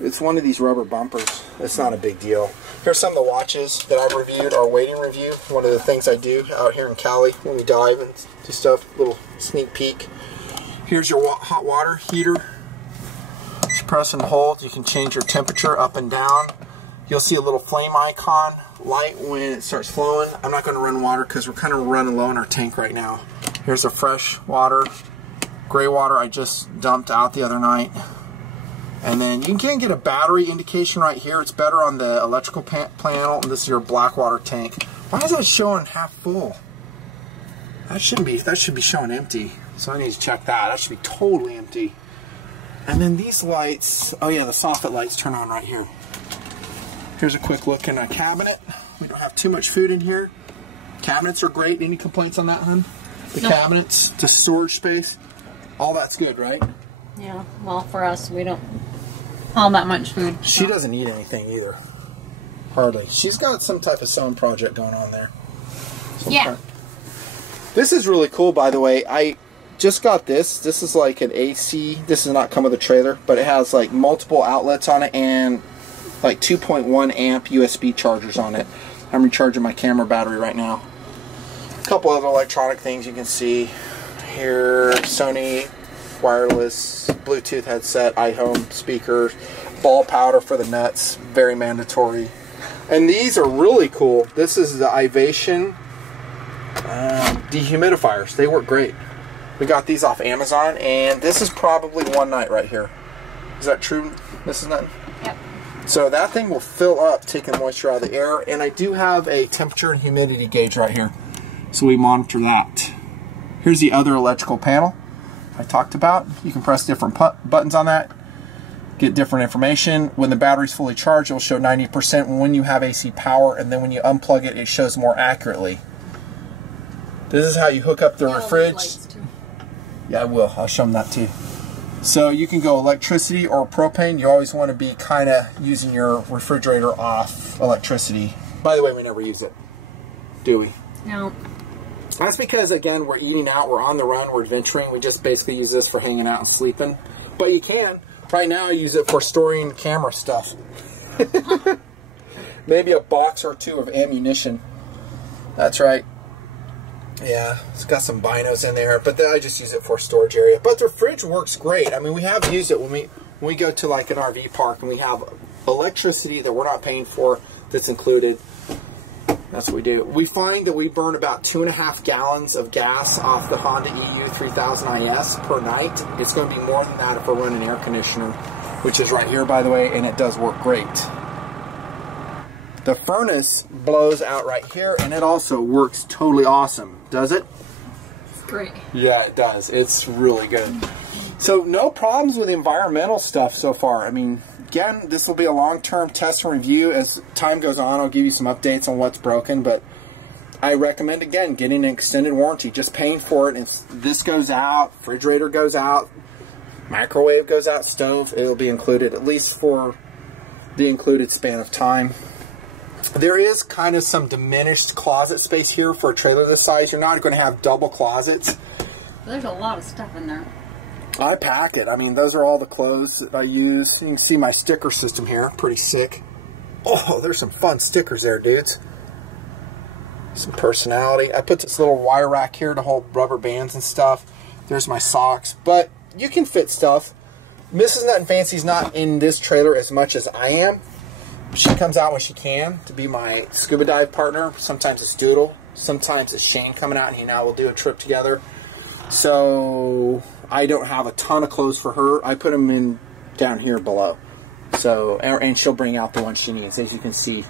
it's one of these rubber bumpers. It's not a big deal. Here's some of the watches that I've reviewed, our weighting review. One of the things I do out here in Cali when we dive and do stuff, little sneak peek. Here's your hot water heater. Just press and hold. You can change your temperature up and down. You'll see a little flame icon light when it starts flowing. I'm not going to run water because we're kind of running low in our tank right now. Here's a fresh water. Gray water I just dumped out the other night. And then you can get a battery indication right here. It's better on the electrical panel. And this is your black water tank. Why is that showing half full? That shouldn't be. That should be showing empty. So I need to check that. That should be totally empty. And then these lights. Oh yeah, the soffit lights turn on right here. Here's a quick look in a cabinet. We don't have too much food in here. Cabinets are great. Any complaints on that, hun? The cabinets, the storage space, all that's good, right? Yeah. Well, for us, we don't haul that much food. So. She doesn't eat anything either. Hardly. She's got some type of sewing project going on there. Yeah. This is really cool, by the way. I just got this. This is like an AC. This does not come with a trailer, but it has like multiple outlets on it and like 2.1 amp USB chargers on it. I'm recharging my camera battery right now. A couple other electronic things you can see here. Sony wireless Bluetooth headset, iHome speakers, ball powder for the nuts, very mandatory. And these are really cool. This is the Ivation dehumidifiers. They work great. We got these off Amazon, and this is probably one night right here. Is that true, Mrs. Nutton? Yep. So that thing will fill up, taking the moisture out of the air. And I do have a temperature and humidity gauge right here. So we monitor that. Here's the other electrical panel I talked about. You can press different buttons on that, get different information. When the battery's fully charged, it'll show 90% when you have AC power, and then when you unplug it, it shows more accurately. This is how you hook up the fridge. Yeah, I will. I'll show them that too. So you can go electricity or propane. You always want to be kind of using your refrigerator off electricity. By the way, we never use it, do we? No. That's because, again, we're eating out, we're on the run, we're adventuring. We just basically use this for hanging out and sleeping. But you can. Right now, I use it for storing camera stuff. Maybe a box or two of ammunition. That's right. Yeah, it's got some binos in there, but then I just use it for storage area. But the fridge works great. I mean, we have used it when we go to like an RV park and we have electricity that we're not paying for that's included. That's what we do. We find that we burn about 2.5 gallons of gas off the Honda EU 3000 IS per night. It's going to be more than that if we're running air conditioner, which is right here, by the way, and it does work great. The furnace blows out right here, and it also works totally awesome. Does it? It's great. Yeah, it does. It's really good. So no problems with the environmental stuff so far. I mean, again, this will be a long-term test and review. As time goes on, I'll give you some updates on what's broken, but I recommend, again, getting an extended warranty. Just paying for it. This goes out, refrigerator goes out, microwave goes out, stove, it'll be included, at least for the included span of time. There is kind of some diminished closet space here for a trailer this size. You're not going to have double closets. There's a lot of stuff in there. I pack it. I mean, those are all the clothes that I use. You can see my sticker system here. Pretty sick. Oh, there's some fun stickers there, dudes. Some personality. I put this little wire rack here to hold rubber bands and stuff. There's my socks. But you can fit stuff. Mrs. Nutnfancy's not in this trailer as much as I am. She comes out when she can to be my scuba dive partner. Sometimes it's Doodle. Sometimes it's Shane coming out, and he and I will do a trip together. So I don't have a ton of clothes for her. I put them in down here below. So, and she'll bring out the ones she needs, as you can see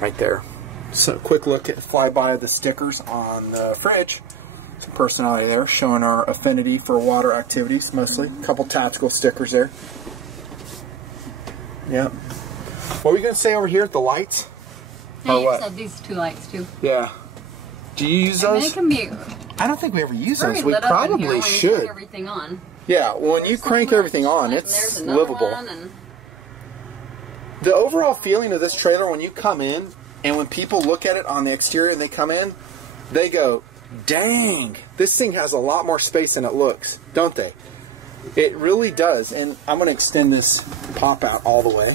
right there. So quick look at flyby of the stickers on the fridge. Some personality there, showing our affinity for water activities mostly. A couple tactical stickers there. Yep. What were you going to say over here at the lights? Yeah, you said these two lights too. Yeah. Do you use those? It can be. I don't think we ever use Very those. We lit up in here probably when you should. turn everything on. Yeah, when you There's crank so much. everything on, Like, it's there's another livable. one, and The overall feeling of this trailer when you come in, and when people look at it on the exterior and they come in, they go, dang, this thing has a lot more space than it looks, don't they? It really does. And I'm going to extend this pop out all the way.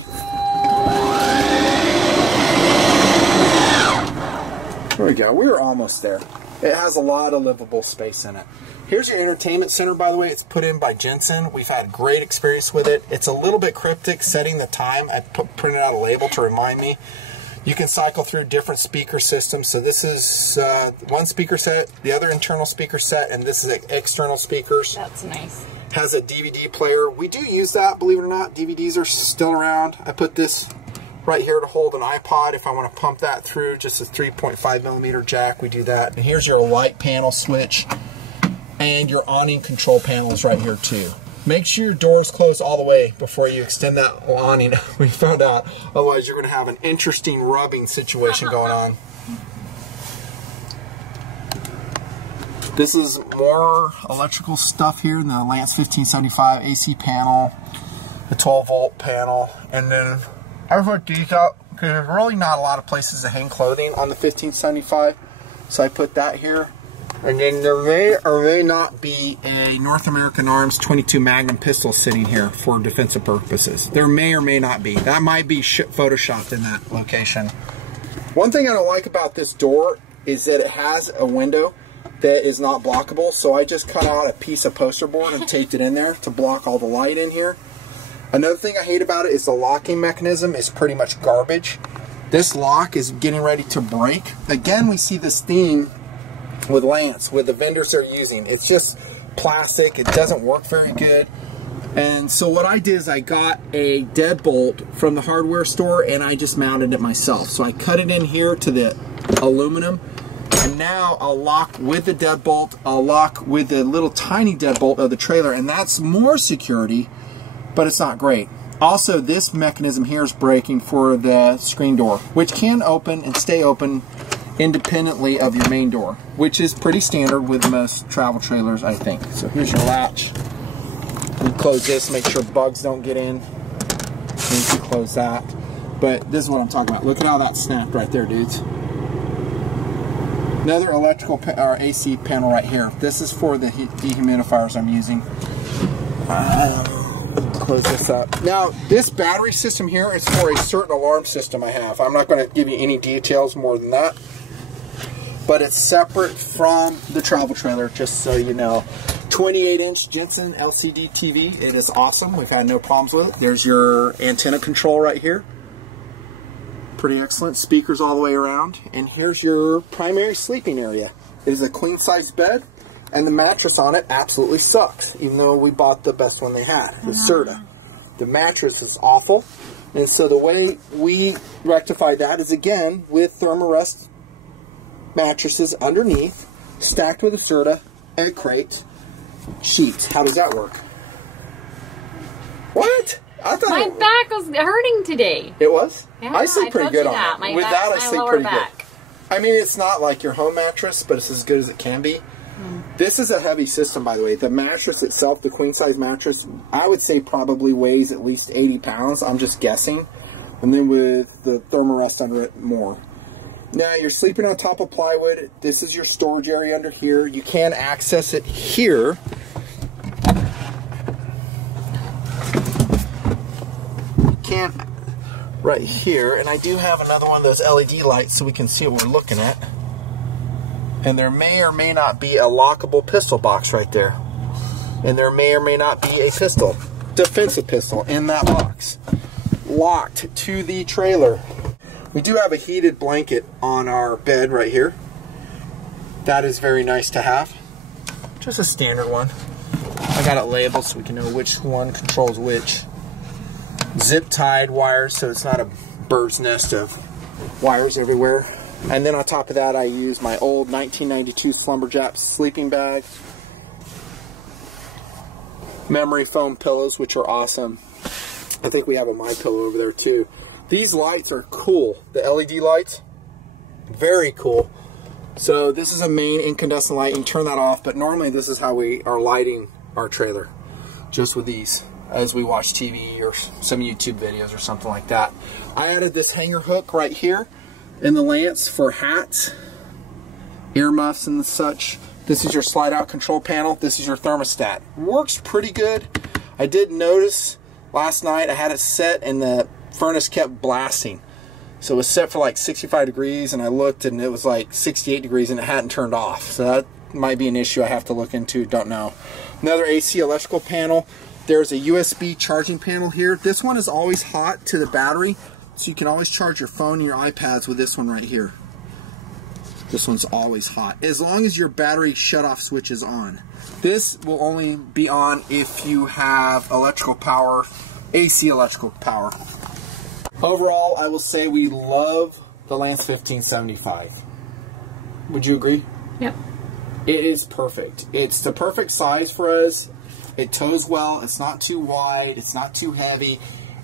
There we go. We're almost there. It has a lot of livable space in it. Here's your entertainment center, by the way. It's put in by Jensen. We've had great experience with it. It's a little bit cryptic, setting the time. I printed out a label to remind me. You can cycle through different speaker systems. So this is one speaker set, the other internal speaker set, and this is external speakers. that's nice. Has a DVD player. We do use that, believe it or not. DVDs are still around. I put this right here to hold an iPod if I want to pump that through. Just a 3.5 millimeter jack. We do that. And here's your light panel switch. And your awning control panel is right here too. Make sure your doors close all the way before you extend that awning. We found out. Otherwise, you're going to have an interesting rubbing situation going on. This is more electrical stuff here in the Lance 1575 AC panel, the 12-volt panel, and then I put these out because there's really not a lot of places to hang clothing on the 1575, so I put that here. And then there may or may not be a North American Arms 22 Magnum pistol sitting here for defensive purposes. There may or may not be. That might be photoshopped in that location. One thing I don't like about this door is that it has a window that is not blockable. So I just cut out a piece of poster board and taped it in there to block all the light in here. Another thing I hate about it is the locking mechanism is pretty much garbage. This lock is getting ready to break. Again, we see this theme with Lance, with the vendors they're using. It's just plastic. It doesn't work very good. And so what I did is I got a deadbolt from the hardware store and I just mounted it myself. So I cut it in here to the aluminum, and now I'll lock with the deadbolt. I'll lock with the little tiny deadbolt of the trailer, and that's more security, but it's not great. Also, this mechanism here is breaking for the screen door, which can open and stay open independently of your main door, which is pretty standard with most travel trailers, I think. So here's your latch. You close this, make sure bugs don't get in. You can close that. But this is what I'm talking about. Look at how that snapped right there, dudes. Another electrical or AC panel right here. This is for the dehumidifiers I'm using. Close this up. Now, this battery system here is for a certain alarm system I have. I'm not going to give you any details more than that, but it's separate from the travel trailer, just so you know. 28-inch Jensen LCD TV. It is awesome. We've had no problems with it. There's your antenna control right here. Pretty excellent. Speakers all the way around. And here's your primary sleeping area. It is a queen-size bed, and the mattress on it absolutely sucks, even though we bought the best one they had, the Serta. The mattress is awful, and so the way we rectified that is, again, with thermarest mattresses underneath, stacked with a Serta, egg crates, sheets. How does that work? What? I thought my back was hurting today. It was? Yeah, I sleep pretty good on that. it. With that, I sleep pretty good. I mean, it's not like your home mattress, but it's as good as it can be. This is a heavy system, by the way. The mattress itself, the queen-size mattress, I would say probably weighs at least 80 pounds. I'm just guessing. And then with the thermarest under it, more. Now, you're sleeping on top of plywood. This is your storage area under here. You can access it here. You can't right here. And I do have another one of those LED lights so we can see what we're looking at. And there may or may not be a lockable pistol box right there. And there may or may not be a pistol, defensive pistol, in that box. Locked to the trailer. We do have a heated blanket on our bed right here. That is very nice to have. Just a standard one. I got it labeled so we can know which one controls which. Zip tied wires so it's not a bird's nest of wires everywhere. And then on top of that, I use my old 1992 Slumberjap sleeping bag. Memory foam pillows, which are awesome. I think we have a My Pillow over there too. These lights are cool. The LED lights, very cool. So this is a main incandescent light. You can turn that off, but normally this is how we are lighting our trailer, just with these, as we watch TV or some YouTube videos or something like that. I added this hanger hook right here in the lance for hats, earmuffs and such. This is your slide out control panel. This is your thermostat. Works pretty good. I did notice last night I had it set and the furnace kept blasting. So it was set for like 65 degrees and I looked and it was like 68 degrees and it hadn't turned off. So that might be an issue I have to look into, don't know. Another AC electrical panel. There's a USB charging panel here. This one is always hot to the battery, so you can always charge your phone and your iPads with this one right here. This one's always hot, as long as your battery shut-off switch is on. This will only be on if you have electrical power, AC electrical power. Overall, I will say we love the Lance 1575. Would you agree? Yep. It is perfect. It's the perfect size for us. It tows well. It's not too wide. It's not too heavy.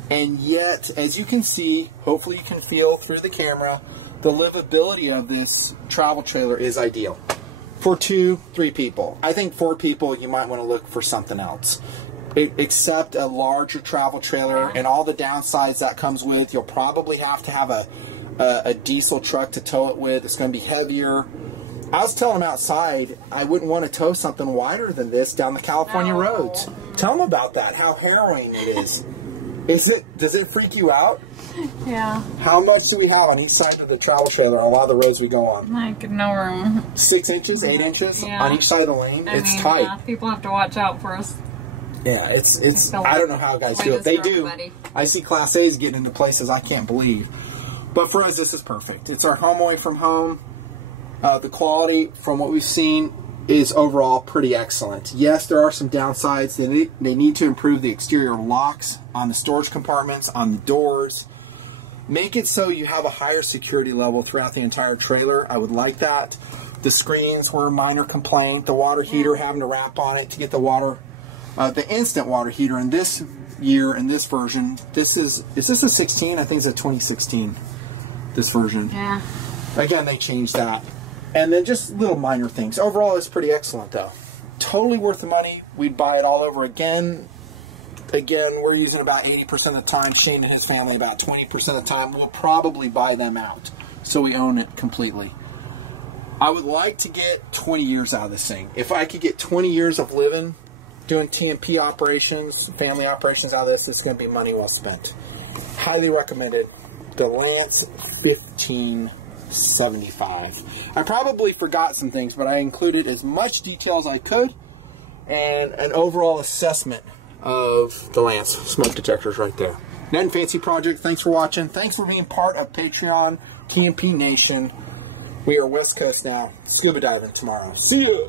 And yet, as you can see, hopefully you can feel through the camera, the livability of this travel trailer is ideal. For 2-3 people. I think 4 people, you might want to look for something else. Except a larger travel trailer and all the downsides that comes with. You'll probably have to have a diesel truck to tow it with. It's going to be heavier. I was telling them outside I wouldn't want to tow something wider than this down the California roads. Tell them about that, how harrowing it is. Does it freak you out? Yeah. How much do we have on each side of the travel trailer on a lot of the roads we go on? Like no room. 6 inches, 8 inches on each side of the lane? It's tight. Yeah, people have to watch out for us. Yeah, it's I don't know how guys do it. They do. Everybody. I see Class A's getting into places I can't believe. But for us, this is perfect. It's our home away from home. The quality, from what we've seen, is overall pretty excellent. Yes, there are some downsides. They need to improve the exterior locks on the storage compartments, on the doors. Make it so you have a higher security level throughout the entire trailer. I would like that. The screens were a minor complaint. The water heater, having to wrap on it to get the water, the instant water heater in this year, in this version. Is this a 16? I think it's a 2016, this version. Yeah. Again, they changed that. And then just little minor things. Overall, it's pretty excellent, though. Totally worth the money. We'd buy it all over again. Again, we're using about 80% of the time. Shane and his family about 20% of the time. We'll probably buy them out, so we own it completely. I would like to get 20 years out of this thing. If I could get 20 years of living, doing TMP operations, family operations out of this, it's going to be money well spent. Highly recommended. The Lance 1575. I probably forgot some things, but I included as much detail as I could and an overall assessment of the Lance smoke detectors right there. Nut and Fancy Project, thanks for watching. Thanks for being part of Patreon, TMP Nation. We are West Coast now. Scuba diving tomorrow. See ya!